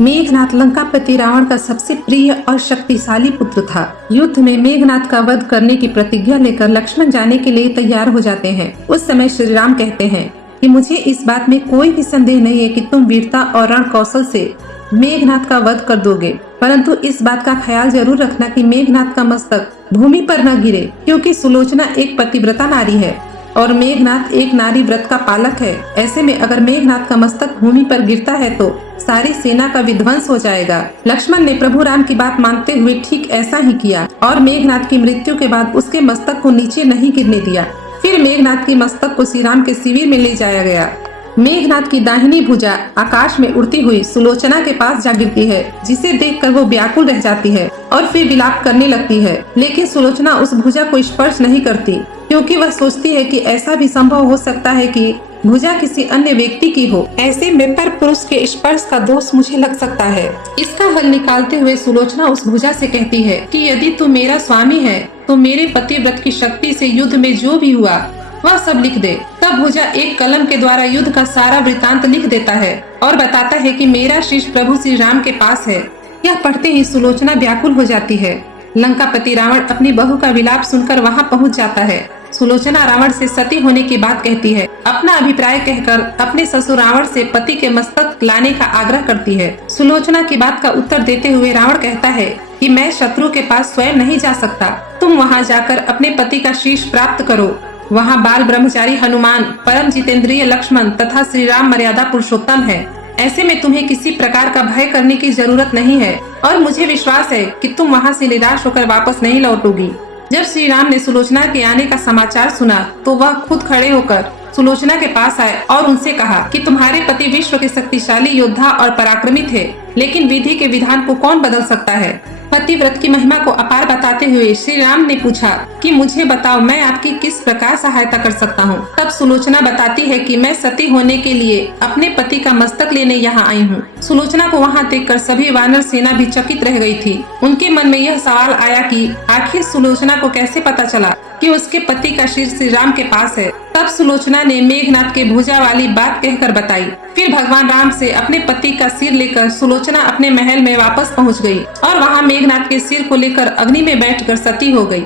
मेघनाथ लंकापति रावण का सबसे प्रिय और शक्तिशाली पुत्र था। युद्ध में मेघनाथ का वध करने की प्रतिज्ञा लेकर लक्ष्मण जाने के लिए तैयार हो जाते हैं। उस समय श्री राम कहते हैं कि मुझे इस बात में कोई भी संदेह नहीं है कि तुम वीरता और रण कौशल से मेघनाथ का वध कर दोगे, परंतु इस बात का ख्याल जरूर रखना कि मेघनाथ का मस्तक भूमि पर न गिरे, क्योंकि सुलोचना एक पतिव्रता नारी है और मेघनाथ एक नारी व्रत का पालक है। ऐसे में अगर मेघनाथ का मस्तक भूमि पर गिरता है तो सारी सेना का विध्वंस हो जाएगा। लक्ष्मण ने प्रभु राम की बात मानते हुए ठीक ऐसा ही किया और मेघनाथ की मृत्यु के बाद उसके मस्तक को नीचे नहीं गिरने दिया। फिर मेघनाथ की मस्तक को श्री राम के शिविर में ले जाया गया। मेघनाथ की दाहिनी भुजा आकाश में उड़ती हुई सुलोचना के पास जा गिरती है, जिसे देखकर वो व्याकुल रह जाती है और फिर विलाप करने लगती है। लेकिन सुलोचना उस भुजा को स्पर्श नहीं करती, क्योंकि वह सोचती है कि ऐसा भी संभव हो सकता है कि भुजा किसी अन्य व्यक्ति की हो। ऐसे में पर पुरुष के स्पर्श का दोष मुझे लग सकता है। इसका हल निकालते हुए सुलोचना उस भुजा से कहती है कि यदि तू मेरा स्वामी है तो मेरे पतिव्रत की शक्ति से युद्ध में जो भी हुआ वह सब लिख दे। तब भुजा एक कलम के द्वारा युद्ध का सारा वृतांत लिख देता है और बताता है कि मेरा शीश प्रभु श्री राम के पास है। यह पढ़ते ही सुलोचना व्याकुल हो जाती है। लंकापति रावण अपनी बहू का विलाप सुनकर वहां पहुंच जाता है। सुलोचना रावण से सती होने की बात कहती है। अपना अभिप्राय कहकर अपने ससुर रावण से पति के मस्तक लाने का आग्रह करती है। सुलोचना की बात का उत्तर देते हुए रावण कहता है कि मैं शत्रु के पास स्वयं नहीं जा सकता, तुम वहां जाकर अपने पति का शीश प्राप्त करो। वहां बाल ब्रह्मचारी हनुमान, परम जितेंद्रिय लक्ष्मण तथा श्री राम मर्यादा पुरुषोत्तम है। ऐसे में तुम्हें किसी प्रकार का भय करने की जरूरत नहीं है और मुझे विश्वास है कि तुम वहां से निराश होकर वापस नहीं लौटोगी। जब श्री राम ने सुलोचना के आने का समाचार सुना तो वह खुद खड़े होकर सुलोचना के पास आए और उनसे कहा कि तुम्हारे पति विश्व के शक्तिशाली योद्धा और पराक्रमी थे, लेकिन विधि के विधान को कौन बदल सकता है। पतिव्रत की महिमा को अपार बताते हुए श्री राम ने पूछा कि मुझे बताओ मैं आपकी किस प्रकार सहायता कर सकता हूँ। तब सुलोचना बताती है कि मैं सती होने के लिए अपने पति का मस्तक लेने यहाँ आई हूँ। सुलोचना को वहाँ देखकर सभी वानर सेना भी चकित रह गई थी। उनके मन में यह सवाल आया कि आखिर सुलोचना को कैसे पता चला कि उसके पति का शीश श्री राम के पास है। तब सुलोचना ने मेघनाथ के भुजा वाली बात कहकर बताई। फिर भगवान राम से अपने पति का सिर लेकर सुलोचना अपने महल में वापस पहुंच गई और वहां मेघनाथ के सिर को लेकर अग्नि में बैठकर सती हो गई।